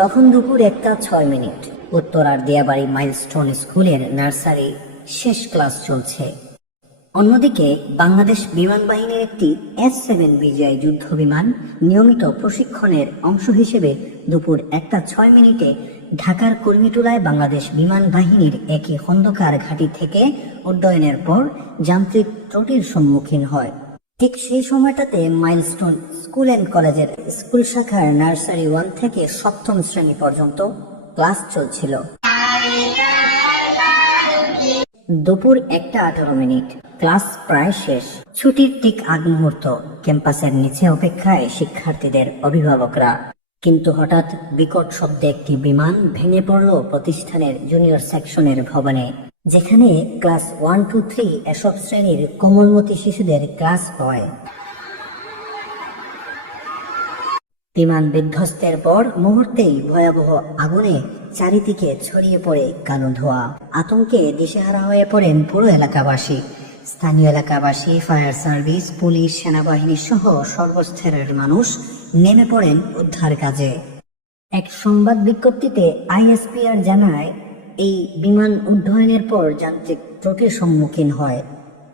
তখন দুপুর একটা ছয় মিনিট। উত্তরার দিয়াবাড়ি মাইলস্টোন স্কুলের নার্সারি শেষ ক্লাস চলছে। অন্যদিকে, বাংলাদেশ বিমান বাহিনীর একটি এস সেভেন বিজয় যুদ্ধ বিমান নিয়মিত প্রশিক্ষণের অংশ হিসেবে দুপুর একটা ছয় মিনিটে ঢাকার কর্মীটুলায় বাংলাদেশ বিমান বাহিনীর একই খন্দকার ঘাঁটি থেকে উড্ডয়নের পর যান্ত্রিক ত্রুটির সম্মুখীন হয়। ঠিক সেই সময়টাতে মাইলস্টোন স্কুল অ্যান্ড কলেজের স্কুল শাখার নার্সারি ওয়ান থেকে সপ্তম শ্রেণি পর্যন্ত ক্লাস চলছিল। দুপুর একটা আঠারো মিনিট। ক্লাস প্রায় শেষ। ছুটির ঠিক আগ মুহূর্ত ক্যাম্পাসের নিচে অপেক্ষায় শিক্ষার্থীদের অভিভাবকরা। কিন্তু হঠাৎ বিকট শব্দে একটি বিমান ভেঙে পড়ল প্রতিষ্ঠানের জুনিয়র সেকশনের ভবনে। যেখানে ক্লাস ওয়ান টু থ্রি এসব শ্রেণির কোমলমতি শিশুদের ক্লাস হয়। বিমান বিধ্বস্তের পর মুহূর্তেই ভয়াবহ আগুনে চারিদিকে ছড়িয়ে পড়ে কালো ধোঁয়া। আতঙ্কে দিশেহারা হয়ে পড়েন পুরো এলাকাবাসী। স্থানীয় এলাকাবাসী, ফায়ার সার্ভিস, পুলিশ, সেনাবাহিনী সহ সর্বস্তরের মানুষ নেমে পড়েন উদ্ধার কাজে। এক সংবাদ বিজ্ঞপ্তিতে আইএসপিআর জানায় এই বিমান উড্ডয়নের পর যান্ত্রিক ত্রুটির সম্মুখীন হয়।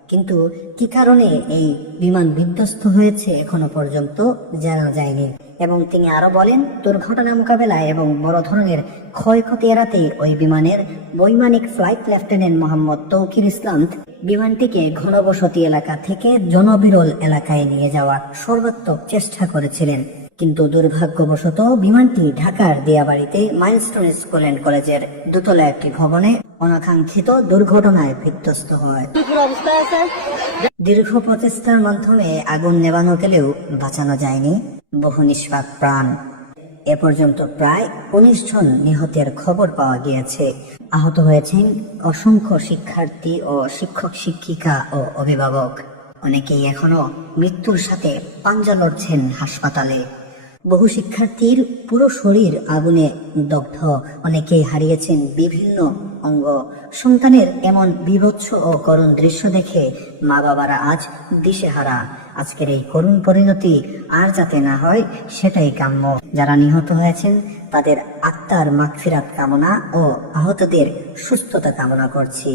কিন্তু কি কারণে এই বিমান বিধ্বস্ত হয়েছে এখনও পর্যন্ত জানা যায়নি এবং তিনি আরও বলেন, দুর্ঘটনা মোকাবেলায় এবং বড় ধরনের ক্ষয়ক্ষতি এড়াতে ওই বিমানের বৈমানিক ফ্লাইট লেফটেন্যান্ট মোহাম্মদ তৌকির ইসলাম বিমানটিকে ঘনবসতি এলাকা থেকে জনবিরল এলাকায় নিয়ে যাওয়ার সর্বাত্মক চেষ্টা করেছিলেন। কিন্তু দুর্ভাগ্যবশত বিমানটি ঢাকার দিয়াবাড়িতে মাইলস্টোন স্কুল অ্যান্ড কলেজের দোতলা একটি ভবনে অনাকাঙ্ক্ষিত দুর্ঘটনায় বিধ্বস্ত হয়। দীর্ঘ প্রচেষ্টার মাধ্যমে আগুন নেবানো গেলেও বাঁচানো যায়নি বহু নিষ্পাপ প্রাণ। এ পর্যন্ত প্রায় উনিশ জন নিহতের খবর পাওয়া গিয়েছে। আহত হয়েছেন অসংখ্য শিক্ষার্থী ও শিক্ষক শিক্ষিকা ও অভিভাবক। অনেকেই এখনও মৃত্যুর সাথে পাঞ্জা লড়ছেন হাসপাতালে। বহু শিক্ষার্থীর পুরো শরীর আগুনে দগ্ধ। অনেকেই হারিয়েছেন বিভিন্ন অঙ্গ। সন্তানের এমন বিভৎস ও করুণ দৃশ্য দেখে মা বাবারা আজ দিশেহারা। আজকের এই করুণ পরিণতি আর যাতে না হয়, সেটাই কাম্য। যারা নিহত হয়েছেন, তাদের আত্মার মাগফিরাত কামনা ও আহতদের সুস্থতা কামনা করছি।